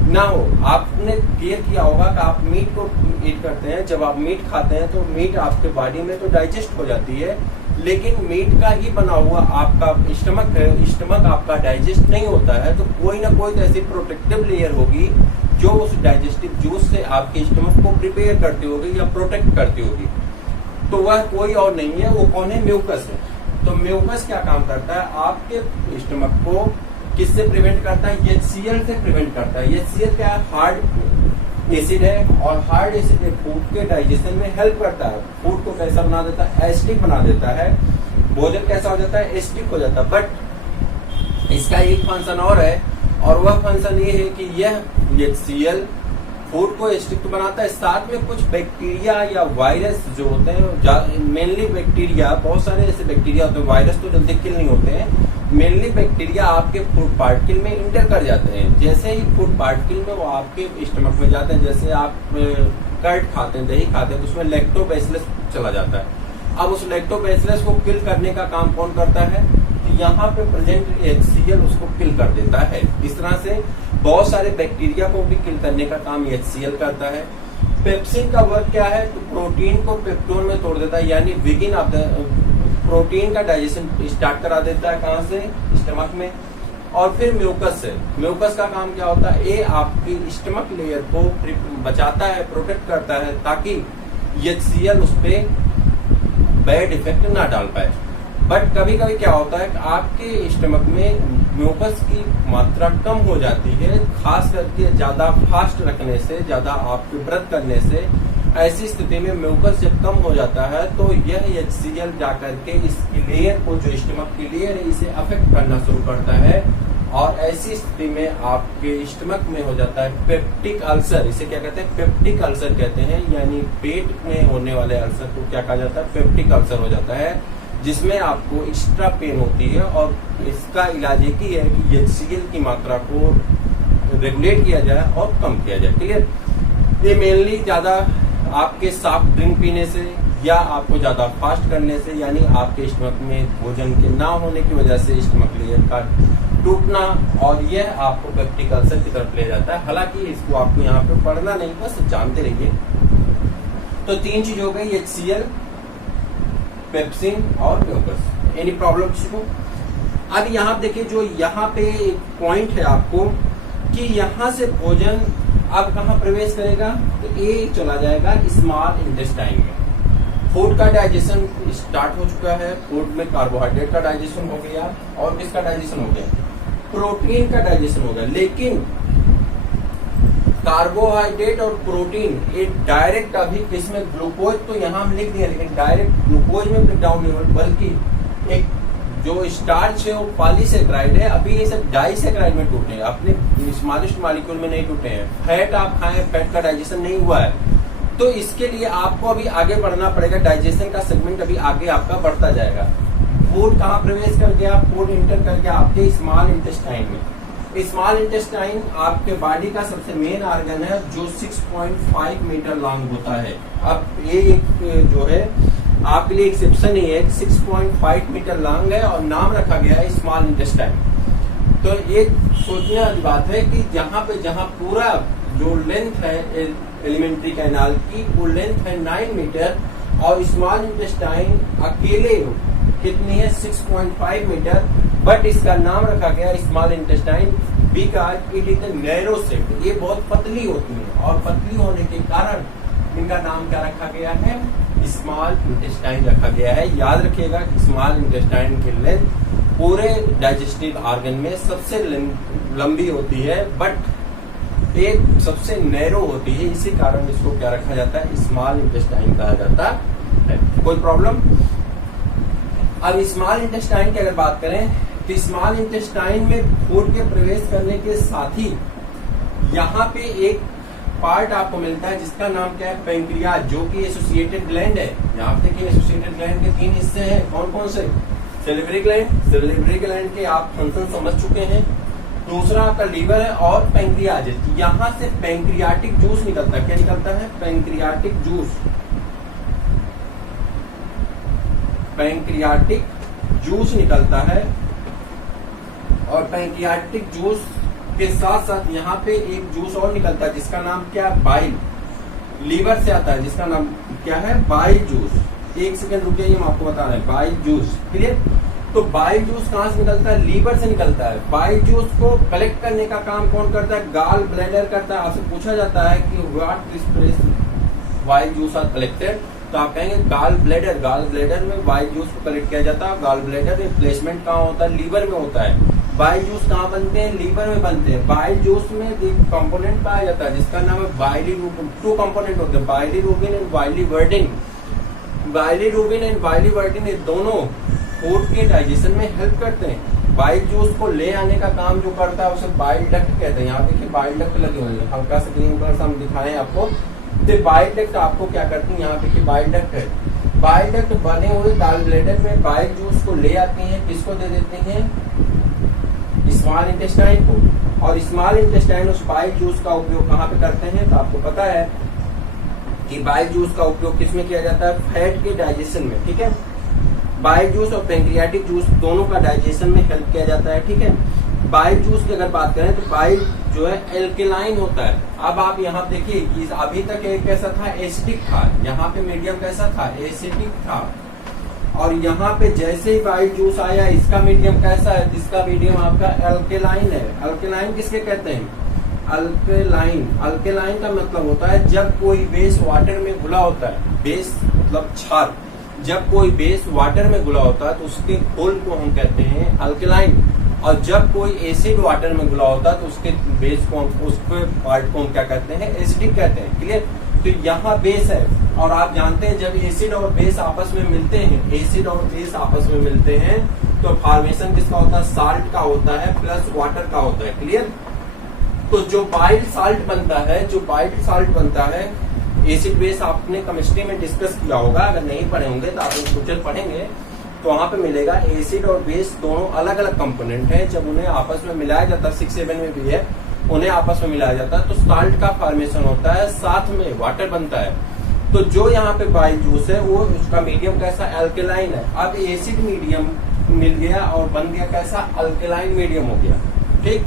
ना हो। आपने केयर किया होगा कि आप मीट को ईट करते हैं, जब आप मीट खाते हैं तो मीट आपके बॉडी में तो डाइजेस्ट हो जाती है, लेकिन मीट का ही बना हुआ आपका स्टमक है, स्टमक आपका डाइजेस्ट नहीं होता है, तो कोई ना कोई तो ऐसी प्रोटेक्टिव लेयर होगी जो उस डाइजेस्टिव जूस से आपके स्टमक को प्रिपेयर करती होगी या प्रोटेक्ट करती होगी। तो वह कोई और नहीं है, वो कौन है? म्यूकस है। तो म्यूकस क्या काम करता है? आपके स्टमक को किससे प्रिवेंट करता है? HCl से प्रिवेंट करता है। HCl क्या है? हार्ड एसिड है, और हार्ड एसिड फूड के डाइजेशन में हेल्प करता है। फूड को कैसा बना देता है? एसिडिक बना देता है। भोजन कैसा हो जाता है? एसिडिक हो जाता है। बट इसका एक फंक्शन और है, और वह फंक्शन ये है कि यह HCl फूड को एसिडिक तो बनाता है, साथ में कुछ बैक्टीरिया या वायरस जो होते हैं, मेनली बैक्टीरिया, बहुत सारे ऐसे बैक्टीरिया होते हैं, वायरस तो जल्दी किल नहीं होते हैं, मेनली बैक्टीरिया आपके फूड पार्टिकल में इंटर कर जाते हैं। जैसे ही फूड पार्टिकल में वो आपके स्टमक में जाते हैं, जैसे आप कर्ड खाते हैं, दही खाते हैं, तो उसमें लैक्टोबैसिलस चला जाता है। अब उस लैक्टोबैसिलस को किल करने का काम कौन करता है? तो यहाँ पे प्रेजेंट HCl उसको किल कर देता है। इस तरह से बहुत सारे बैक्टीरिया को भी किल करने का काम HCl करता है। पेप्सिन का वर्क क्या है? तो प्रोटीन को पेप्टोन में तोड़ देता है, यानी बिगिन ऑफ द प्रोटीन का डाइजेशन स्टार्ट करा देता है। कहाँ से? स्टमक में। और फिर म्यूकस से, म्यूकस का काम क्या होता है? ये आपकी स्टमक लेयर को बचाता है, प्रोटेक्ट करता है, ताकि HCl उस पर बैड इफेक्ट ना डाल पाए। बट कभी कभी क्या होता है कि आपके स्टमक में म्यूकस की मात्रा कम हो जाती है, खास करके ज्यादा फास्ट रखने से, ज्यादा आपके व्रत करने से। ऐसी स्थिति में म्यूकस जब कम हो जाता है तो यह HCl जाकर के इस लेयर को, जो स्टमक की लेयर है, इसे अफेक्ट करना शुरू करता है, और ऐसी स्थिति में आपके स्टमक में हो जाता है पेप्टिक अल्सर। इसे क्या कहते हैं? पेप्टिक अल्सर कहते हैं, यानी पेट में होने वाले अल्सर को क्या कहा जाता है? पेप्टिक अल्सर हो जाता है, जिसमें आपको एक्स्ट्रा पेन होती है। और इसका इलाज एक ही है कि HCl की मात्रा को रेगुलेट किया जाए और कम किया जाए। ठीक है, ये मेनली ज्यादा आपके सॉफ्ट ड्रिंक पीने से या आपको ज्यादा फास्ट करने से, यानी आपके स्टमक में भोजन के ना होने की वजह से स्टमक लेयर का टूटना, और यह आपको पेप्टिक अल्सर की तरफ ले जाता है। हालांकि इसको आपको यहाँ पे पढ़ना नहीं, बस जानते रहिए। तो तीन चीज हो गई, HCl, पेप्सिन और म्यूकस। एनी प्रॉब्लम किसी को? अब यहाँ देखिए, जो यहाँ पे एक पॉइंट है आपको कि यहाँ से भोजन अब कहाँ प्रवेश करेगा? तो ये चला जाएगा स्मॉल इंटेस्टाइन में। फूड का डाइजेशन स्टार्ट हो चुका है, फूड में कार्बोहाइड्रेट का डाइजेशन हो गया, और किसका डाइजेशन हो गया? प्रोटीन का डाइजेशन हो गया। लेकिन कार्बोहाइड्रेट और प्रोटीन ये डायरेक्ट अभी किसमें? ग्लूकोज तो यहाँ हम लिख दिए, लेकिन डायरेक्ट ग्लूकोज में ब्रेक डाउन नहीं हो, बल्कि एक जो स्टार्च है वो पॉलीसेक्राइड है। अभी ये सब डाइसेक्राइड में टूटे हैं, अपने स्मॉलेस्ट मॉलिक्यूल में नहीं टूटे हैं। फैट आप खाएं, फैट का डाइजेशन नहीं हुआ है, तो इसके लिए आपको अभी आगे बढ़ना पड़ेगा। डाइजेशन का सेगमेंट अभी आगे आपका बढ़ता जाएगा। फूड कहाँ प्रवेश कर गया? फूड इंटर कर गया आपके स्मॉल इंटेस्टाइन में। स्मॉल इंटेस्टाइन आपके बॉडी का सबसे मेन ऑर्गन है, जो 6.5 मीटर लॉन्ग होता है। अब ये एक जो है आपके लिए एक्सेप्शन ही है, 6.5 मीटर लॉन्ग है, और नाम रखा गया है स्मॉल इंटेस्टाइन। तो ये सोचने वाली बात है कि जहाँ पूरा जो लेंथ है एलिमेंट्री कैनाल की, वो लेंथ है 9 मीटर, और स्मॉल इंटेस्टाइन अकेले कितनी है? 6.5 मीटर। बट इसका नाम रखा गया small intestine because it is narrow sect. ये बहुत पतली होती है, और पतली होने के कारण इनका नाम क्या रखा गया है? स्मॉल इंटेस्टाइन रखा गया है। याद रखिएगा कि स्मॉल इंटेस्टाइन की लेंथ पूरे डाइजेस्टिव ऑर्गन में सबसे लंबी होती है, बट एक सबसे नैरो होती है। इसी कारण इसको क्या रखा जाता है? स्मॉल इंटेस्टाइन कहा जाता है। कोई प्रॉब्लम? अब स्मॉल इंटेस्टाइन की अगर बात करें तो स्मॉल इंटेस्टाइन में फूड के प्रवेश करने के साथ ही यहाँ पे एक पार्ट आपको मिलता है जिसका नाम क्या है? पैंक्रियाज, जो कि एसोसिएटेड ग्लैंड है। यहाँ पे देखिए एसोसिएटेड ग्लैंड के 3 हिस्से हैं। कौन कौन से? सेलिब्री ग्लैंड, सेलिब्री ग्लैंड के आप फंक्शन समझ चुके हैं। दूसरा आपका लीवर है, और पैंक्रियाज। यहाँ से पैंक्रियाटिक जूस निकलता है। क्या निकलता है? Pancreatic juice. पैंक्रियाटिक जूस निकलता है, और पैंक्रियाटिक जूस के साथ साथ यहाँ पे एक जूस और निकलता है जिसका नाम क्या है? बाइल। लीवर से आता है, जिसका नाम क्या है? Bile juice. एक सेकंड रुकिए, हम आपको बता रहे हैं। Bile juice, clear. तो बाइल जूस कहाँ से निकलता है? लीवर से निकलता है। बाइल जूस को कलेक्ट करने का काम कौन करता है? गॉल ब्लैडर करता है। आपसे पूछा जाता है कि what this place bile juice are collected, तो आप कहेंगे गॉल ब्लैडर। गॉल ब्लैडर में बाइल जूस को कलेक्ट किया जाता है। गॉल ब्लैडर में प्लेसमेंट कहाँ होता है? लीवर में होता है। बाइल जूस कहाँ बनते हैं? लीवर में बनते हैं। बाइल जूस में एक कंपोनेंट पाया जाता है जिसका नाम है बाइलीरुबिन। 2 कंपोनेंट होते हैं, बाइलीरुबिन एंड बाइलीवर्डिन। बाइलीरुबिन एंड बाइलीवर्डिन ये दोनों फूड के डाइजेशन में हेल्प करते हैं। बाइल जूस को ले आने का काम जो करता है उसे बाइल डक्ट कहते हैं। यहाँ देखिए बाइल डक्ट लगे हुए हैं, हल्का सा ग्रीन कलर से हम दिखाएं आपको। तो बाइल डक्ट आपको क्या करती है? यहाँ देखिए बाइल डक्ट है। बाइल डक्ट बने हुए गॉल ब्लैडर में बाइल जूस को ले आती हैं। किसको दे देती हैं? स्मॉल इंटेस्टाइन को। और स्मॉल इंटेस्टाइन उस बाइल जूस का उपयोग कहाँ पे करते हैं? तो आपको पता है कि बाइल जूस का उपयोग किसमें किया जाता है? फैट के डाइजेशन में, ठीक है। बाइल जूस और पैंक्रियाटिक जूस दोनों का डाइजेशन में हेल्प किया जाता है, ठीक है। बाइल जूस की अगर बात करें तो बाइल जो है एल्केलाइन होता है। अब आप यहाँ देखिए कि अभी तक एक कैसा था? एसिडिक था। यहाँ पे मीडियम कैसा था? एसिडिक था। और यहाँ पे जैसे ही बाइल जूस आया इसका मीडियम कैसा है? इसका मीडियम आपका एल्केलाइन है। एल्केलाइन किसके कहते हैं? अल्केलाइन। अल्केलाइन का मतलब होता है जब कोई बेस वाटर में घुला होता है, बेस मतलब क्षार, जब कोई बेस वाटर में घुला होता है तो उसके घोल को हम कहते हैं अल्केलाइन। और जब कोई एसिड वाटर में घुला होता है तो उसके बेस को, उसके पार्ट को हम क्या कहते हैं? एसिडिक कहते हैं, क्लियर। तो यहाँ बेस है और आप जानते हैं जब एसिड और बेस आपस में मिलते हैं, एसिड और बेस आपस में मिलते हैं तो फॉर्मेशन किसका होता है? साल्ट का होता है प्लस वाटर का होता है, क्लियर। तो जो बाइल साल्ट बनता है, जो बाइल साल्ट बनता है, एसिड बेस आपने केमिस्ट्री में डिस्कस किया होगा, अगर नहीं पढ़े होंगे तो आप इन फ्यूचर पढ़ेंगे तो वहां पे मिलेगा। एसिड और बेस दोनों अलग अलग कंपोनेंट हैं, जब उन्हें आपस में मिलाया जाता है, 6-7 में भी है, उन्हें आपस में मिलाया जाता है तो साल्ट का फॉर्मेशन होता है, साथ में वाटर बनता है। तो जो यहाँ पे बाइल जूस है वो उसका मीडियम कैसा? एल्केलाइन है। अब एसिड मीडियम मिल गया और बन गया कैसा? अल्केलाइन मीडियम हो गया, ठीक।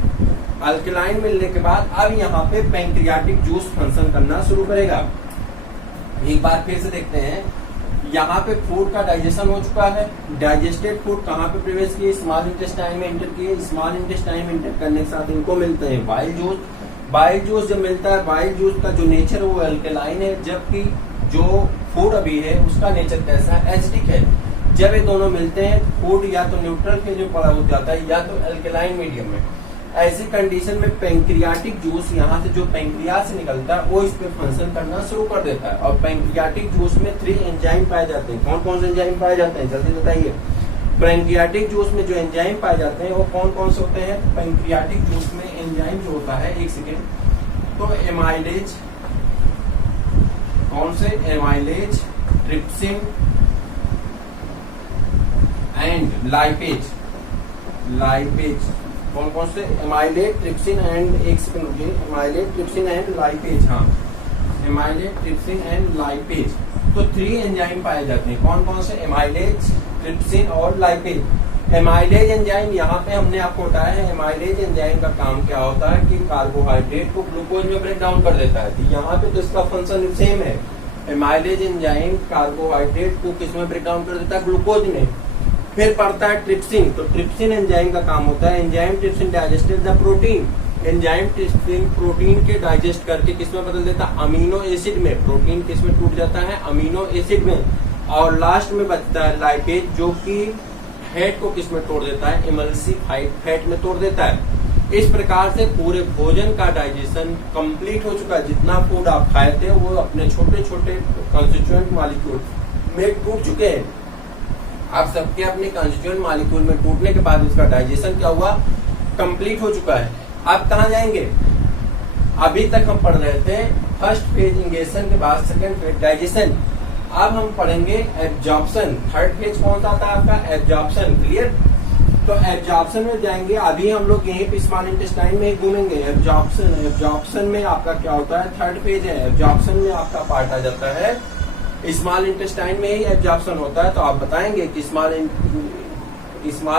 अल्केलाइन मिलने के बाद अब यहाँ पे पैंक्रियाटिक जूस फंक्शन करना शुरू करेगा। एक बार फिर से देखते हैं, यहाँ पे फूड का डाइजेशन हो चुका है। डाइजेस्टेड फूड कहाँ पे प्रवेश किए? स्मॉल इंटेस्टाइन में एंटर किए। स्मॉल इंटेस्टाइन में एंटर करने के साथ इनको मिलते हैं बाइल जूस। बाइल जूस जब मिलता है, बाइल जूस का जो नेचर है वो अल्केलाइन है, जबकि जो फूड अभी है उसका नेचर कैसा है? एसिडिक है। जब ये दोनों मिलते हैं फूड या तो न्यूट्रल फेज में पड़ा हो जाता है या तो अल्केलाइन मीडियम में। ऐसी कंडीशन में पैंक्रियाटिक जूस यहाँ से जो पैंक्रियास से निकलता है वो इस पे फंक्शन करना शुरू कर देता है। और पैंक्रियाटिक जूस में 3 एंजाइम पाए जाते हैं। कौन कौन से एंजाइम पाए जाते हैं? जल्दी बताइए। पैंक्रियाटिक जूस में जो एंजाइम पाए जाते हैं वो कौन कौन से होते हैं? पैंक्रियाटिक जूस में एंजाइम जो होता है, एक सेकेंड, तो एमाइलेज, कौन से? Amylase, trypsin and lipase. Lipase कौन कौन से? एमाइलेज, ट्रिप्सिन एंड, एक सेकंड रुकिए, एमाइलेज, ट्रिप्सिन एंड लाइपेज। हाँ, एमाइलेज, ट्रिप्सिन एंड लाइपेज। तो 3 एंजाइम पाए जाते हैं। कौन कौन से? एमाइलेज, ट्रिप्सिन और लाइपेज। एमाइलेज एंजाइम यहाँ पे हमने आपको बताया है, एमाइलेज एंजाइम का काम क्या होता है कि कार्बोहाइड्रेट को ग्लूकोज में ब्रेक डाउन कर देता है। यहाँ पे तो इसका फंक्शन सेम है। एमाइलेज एंजाइम कार्बोहाइड्रेट को किस में ब्रेक डाउन कर देता है? ग्लूकोज में। फिर पड़ता है ट्रिप्सिन। तो ट्रिप्सिन एंजाइम का काम होता है, enzyme trypsin digested the protein. Enzyme trypsin protein के डाइजेस्ट करके किसमें बदल देता है? अमीनो एसिड में। प्रोटीन किसमें टूट जाता है? अमीनो एसिड में। और लास्ट में बचता है लाइपेज, जो कि फैट को किसमें तोड़ देता है? इमल्सिफाइड फैट में तोड़ देता है। इस प्रकार से पूरे भोजन का डाइजेशन कंप्लीट हो चुका है। जितना फूड आप खाए थे वो अपने छोटे छोटे कंस्टिट्यूएंट मॉलिक्यूल में टूट चुके हैं। आप सबके अपने कंस्टिट्यूएंट मॉलिक्यूल में टूटने के बाद उसका डाइजेशन क्या हुआ? कंप्लीट हो चुका है। आप कहाँ जाएंगे? अभी तक हम पढ़ रहे थे फर्स्ट फेज इंगेशन के बाद सेकंड फेज डाइजेशन। अब हम पढ़ेंगे एब्जॉर्प्शन। थर्ड फेज कौन सा था आपका? Absorption, clear. तो एब्जॉर्प्शन में जाएंगे। अभी हम लोग यहीं पे स्मॉल इंटेस्टाइन में घूमेंगे। एब्जॉर्प्शन, एब्जॉर्प्शन में आपका क्या होता है? थर्ड फेज है। एब्जॉर्प्शन में आपका पार्ट आ जाता है, स्मॉल इंटेस्टाइन में ही एब्जॉर्प्शन होता है। तो आप बताएंगे कि स्मॉल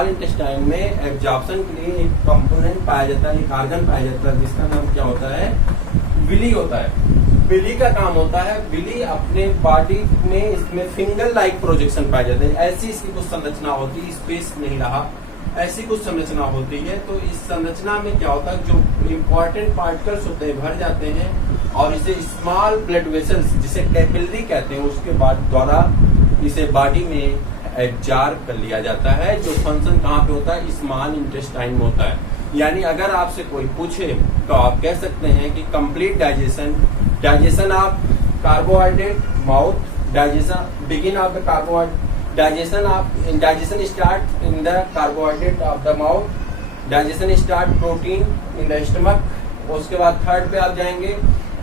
इंटेस्टाइन में एब्जॉर्प्शन के लिए एक कंपोनेंट पाया जाता है, एक ऑर्गन पाया जाता है जिसका नाम क्या होता है? विली होता है। विली का काम होता है, विली अपने बॉडी में इसमें फिंगर लाइक प्रोजेक्शन पाए जाते हैं। ऐसी इसकी कुछ संरचना होती है, स्पेस नहीं रहा, ऐसी कुछ संरचना होती है। तो इस संरचना में क्या होता है, जो इम्पोर्टेंट पार्टिकल्स होते हैं भर जाते हैं और इसे स्मॉल ब्लड वेसल्स जिसे कैपिलरी कहते हैं उसके बाद द्वारा इसे बॉडी में एब्जॉर्ब कर लिया जाता है। जो फंक्शन कहाँ पे होता है, स्मॉल इंटेस्टाइन में होता है। यानी अगर आपसे कोई पूछे तो आप कह सकते हैं कि complete digestion of carbohydrate mouth, digestion begin of the carbohydrate, digestion start in the carbohydrate of the mouth, digestion start protein in the stomach. उसके बाद थर्ड पे आप जाएंगे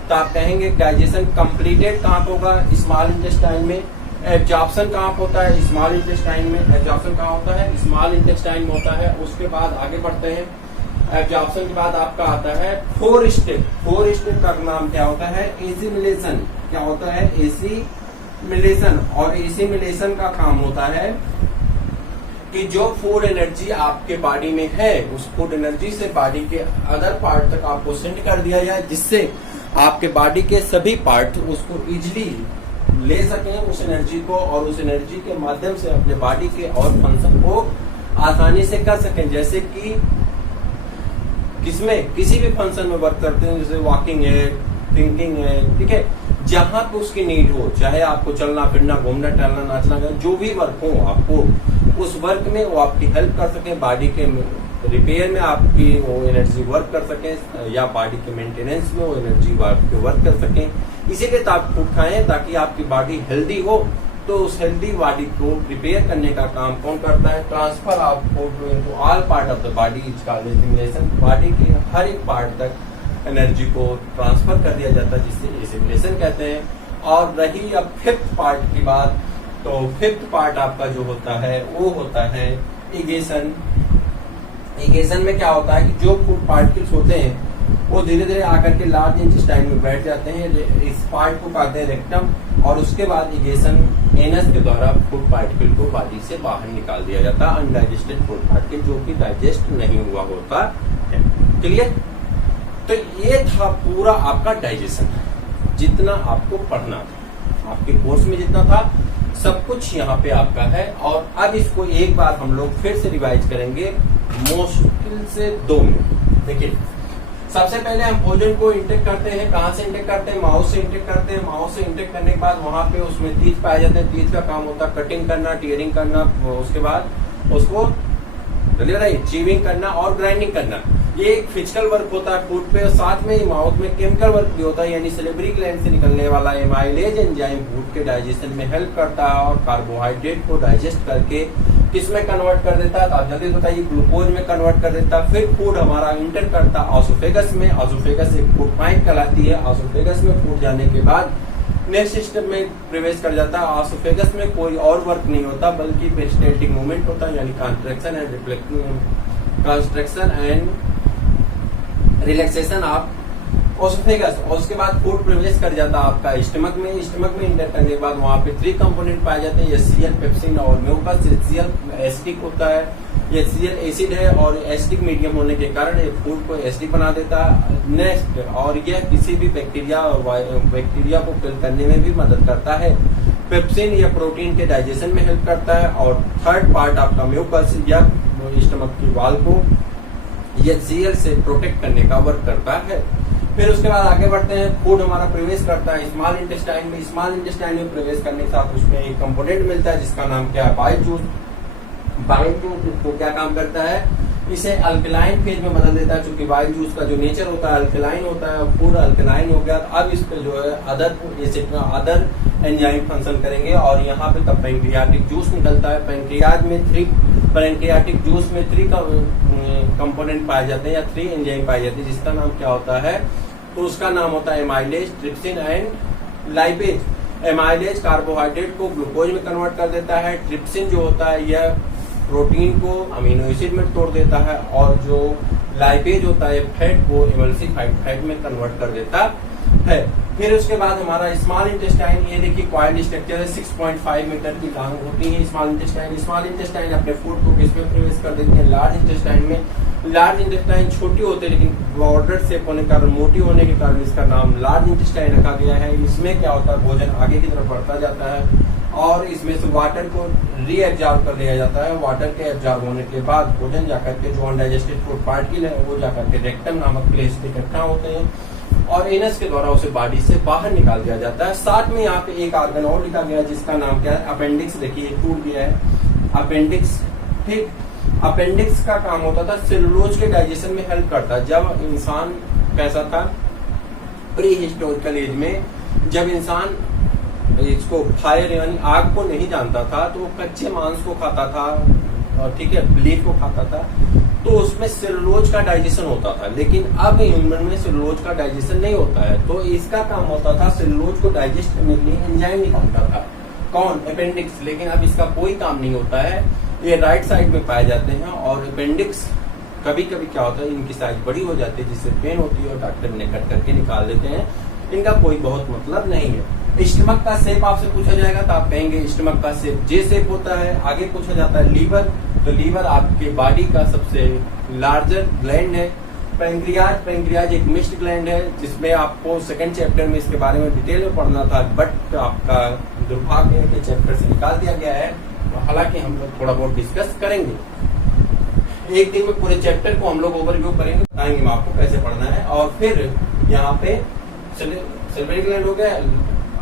तो आप कहेंगे डाइजेशन कंप्लीटेड कहाँ पे होगा, स्मॉल इंटेस्टाइन में। एब्जॉर्प्शन कहाँ पे होता है, स्मॉल इंटेस्टाइन में। एब्जॉर्प्शन कहाँ होता है, स्मॉल इंटेस्टाइन में होता है। उसके बाद आगे बढ़ते हैं, एब्जॉर्प्शन के बाद आपका आता है फोर स्टेप। फोर स्टेप का नाम क्या होता है, एसिमिलेशन। क्या होता है, एसिमिलेशन। और एसिमिलेशन का काम होता है कि जो फूड एनर्जी आपके बॉडी में है उस फूड एनर्जी से बॉडी के अदर पार्ट तक आपको सेंड कर दिया जाए, जिससे आपके बॉडी के सभी पार्ट उसको इजिली ले सकें उस एनर्जी को, और उस एनर्जी के माध्यम से अपने बॉडी के और फंक्शन को आसानी से कर सकें। जैसे कि किसमें, किसी भी फंक्शन में वर्क करते हैं, जैसे वॉकिंग है, थिंकिंग है, ठीक है, जहां पे उसकी नीड हो, चाहे आपको चलना फिरना, घूमना टहलना, नाचना, जो भी वर्क हो आपको उस वर्क में वो आपकी हेल्प कर सके, बॉडी के रिपेयर में आपकी वो एनर्जी वर्क कर सके, या बॉडी के मेंटेनेंस में वो एनर्जी वर्क कर सके। इसीलिए तो आप फूड खाएं ताकि आपकी बॉडी हेल्दी हो। तो उस हेल्दी बॉडी को रिपेयर करने का काम कौन करता है, transfer of food into all part of the body is called assimilation. Body के हर एक पार्ट तक एनर्जी को ट्रांसफर कर दिया जाता है, जिससे एसिमिलेशन कहते हैं। और रही अब फिफ्थ पार्ट की बात, तो फिफ्थ पार्ट आपका जो होता है वो होता है इगेशन। इगेशन में क्या होता है कि जो फूड पार्टिकल्स होते हैं वो धीरे धीरे आकर के लार्ज इंटेस्टाइन में बैठ जाते हैं, इस पार्ट को कहते हैं रेक्टम। और उसके बाद इगेशन एनस के द्वारा फूड पार्टिकल को बॉडी से बाहर निकाल दिया जाता है, अनडाइजेस्टेड फूड पार्टिकल जो कि डाइजेस्ट नहीं हुआ होता है। क्लियर? तो ये था पूरा आपका डाइजेशन, जितना आपको पढ़ना था आपके कोर्स में, जितना था सब कुछ यहाँ पे आपका है। और अब इसको एक बार हम लोग फिर से रिवाइज करेंगे मुश्किल से 2 मिनट। देखिए, सबसे पहले हम भोजन को इंटेक करते हैं। कहाँ से इंटेक करते हैं, माउथ से इंटेक करते हैं। माउथ से इंटेक करने के बाद वहां पे उसमें तीत पाए जाते हैं। तीत का काम होता है कटिंग करना, टीयरिंग करना, उसके बाद उसको चीविंग करना और ग्राइंडिंग करना। ये एक फिजिकल वर्क होता है फूड पे। साथ में माउथ में केमिकल वर्क भी होता है, यानी सेलेब्री ग्लैंड से निकलने वाला एमाइलेज एंजाइम फूड के डाइजेशन में हेल्प करता है और कार्बोहाइड्रेट को डाइजेस्ट करके किसमें कन्वर्ट कर देता है, तो आप जल्दी बताइए, ग्लूकोज में कन्वर्ट कर देता है। फिर फूड हमारा इंटर करता है ऑसोफेगस में। ऑसोफेगस एक फूड पाइप कहलाती है। ऑसोफेगस में फूड जाने के बाद नेक्स्ट सिस्टम में प्रवेश कर जाता है। ऑसोफेगस में कोई और वर्क नहीं होता बल्कि पेरिस्टाल्टिक मूवमेंट होता है, यानी contraction and relaxation of oesophagus. और उसके बाद फूड प्रवेश कर जाता है आपका स्टमक में। स्टमक में इंटर करने के बाद वहां पे 3 कंपोनेंट पाए जाते हैं, HCl, पेप्सिन और म्यूकस। HCl एसिडिक होता है, HCl एसिड है और एसिडिक मीडियम होने के कारण ये फूड को एसिडिक बना देता है। नेक्स्ट, और यह किसी भी बैक्टीरिया को किल करने में भी मदद करता है। पेप्सिन या प्रोटीन के डाइजेशन में हेल्प करता है। और थर्ड पार्ट आपका म्यूकस या स्टमक की वाल को HCl से प्रोटेक्ट करने का वर्क करता है। फिर उसके बाद आगे बढ़ते हैं, फूड हमारा प्रवेश करता है स्मॉल इंटेस्टाइन में। स्मॉल इंटेस्टाइन में प्रवेश करने के साथ उसमें एक कंपोनेंट मिलता है जिसका नाम क्या है, बाइल जूस। बाइल जूस इसको क्या काम करता है, इसे अल्कलाइन फेज में बदल देता है। चूंकि बाइल जूस का जो नेचर होता है अल्कलाइन होता है, फूड अल्कलाइन हो गया। अब इस पे जो है अदर एंजाइम फंक्शन करेंगे और यहाँ पे तब पैंक्रियाटिक जूस निकलता है। पैंक्रियाटिक जूस में 3 कंपोनेंट पाए जाते हैं या 3 एंजाइम पाए जाते हैं, जिसका नाम क्या होता है, तो उसका नाम होता है amylase, trypsin and lipase. Amylase carbohydrate को ग्लूकोज में कन्वर्ट कर देता है। ट्रिप्सिन जो होता है यह प्रोटीन को अमीनो एसिड में तोड़ देता है, और जो लाइपेज होता है फैट को एमल्सिफाइड फैट में कन्वर्ट कर देता है। फिर उसके बाद हमारा स्मॉल इंटेस्टाइन, ये देखिए कॉइल्ड स्ट्रक्चर है, 6.5 मीटर की टांग होती है स्मॉल इंटेस्टाइन। स्मॉल इंटेस्टाइन अपने फूड को किसमें प्रवेश कर देते हैं, लार्ज इंटेस्टाइन में। लार्ज इंटेस्टाइन छोटी होती है लेकिन बॉर्डर शेप होने के कारण, मोटी होने के कारण इसका नाम लार्ज इंटेस्टाइन रखा गया है। इसमें क्या होता है, भोजन आगे की तरफ बढ़ता जाता है और इसमें से वाटर को रीएब्जॉर्ब कर लिया जाता है। वाटर के एब्जॉर्ब होने के बाद भोजन जाकर के जो अनडाइजेस्टेड फूड पार्टिकल है वो जाकर के रेक्टम नामक प्लेस पे इकट्ठा होते हैं और एनस के द्वारा उसे बॉडी से बाहर निकाल दिया जाता है। साथ में यहाँ पे एक ऑर्गन और लिखा गया है जिसका नाम क्या है, अपेंडिक्स। देखिए टूट गया है अपेंडिक्स। ठीक, अपेंडिक्स का काम होता था सेलुलोज के डाइजेशन में हेल्प करता है। जब इंसान कैसा था, प्री हिस्टोरिकल एज में, जब इंसान इसको फायर यानी आग को नहीं जानता था तो वो कच्चे मांस को खाता था और ठीक है लीफ को खाता था, तो उसमें सेलुलोज का डाइजेशन होता था। लेकिन अब ह्यूमन में सेलुलोज का डाइजेशन नहीं होता है, तो इसका काम होता था सेलुलोज को डाइजेस्ट करने के लिए एंजाइम निकालता था। कौन? अपेंडिक्स। लेकिन अब इसका कोई काम नहीं होता है। ये राइट साइड में पाए जाते हैं और अपेंडिक्स कभी कभी क्या होता है, इनकी साइज बड़ी हो जाती है जिससे पेन होती है और डॉक्टर ने कट करके निकाल देते हैं। इनका कोई बहुत मतलब नहीं है। स्टमक का शेप आपसे पूछा जाएगा तो आप कहेंगे स्टमक का शेप जे शेप होता है। आगे पूछा जाता है लीवर, तो लीवर आपके बॉडी का सबसे लार्जर ग्लैंड है। पैंक्रियाज एक मिक्स्ड ग्लैंड है जिसमें आपको सेकंड चैप्टर में इसके बारे में डिटेल में पढ़ना था, बट आपका दुर्भाग्य के चैप्टर से निकाल दिया गया है। हालांकि हम लोग थोड़ा बहुत डिस्कस करेंगे। एक दिन में पूरे चैप्टर को हम लोग ओवरव्यू करेंगे, बताएंगे मैं आपको कैसे पढ़ना है। और फिर यहाँ पे सेलिब्रेट ग्लैंड हो गया।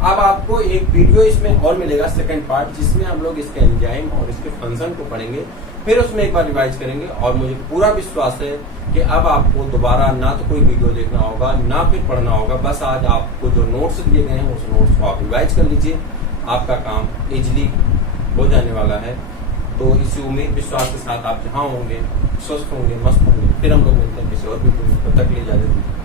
अब आपको एक वीडियो इसमें और मिलेगा सेकंड पार्ट, जिसमें हम लोग इसके एंजाइम और इसके फंक्शन को पढ़ेंगे, फिर उसमें एक बार रिवाइज करेंगे। और मुझे पूरा विश्वास है कि अब आपको दोबारा ना तो कोई वीडियो देखना होगा ना फिर पढ़ना होगा। बस आज आपको जो नोट्स दिए गए हैं उस नोट्स को आप रिवाइज कर लीजिए, आपका काम इजिली हो जाने वाला है। तो इसी उम्मीद विश्वास के साथ आप जहाँ होंगे, स्वस्थ होंगे, मस्त होंगे। फिर हम लोग मिलते हैं किसी और वीडियो में। तब तक ले इजाजत दीजिए।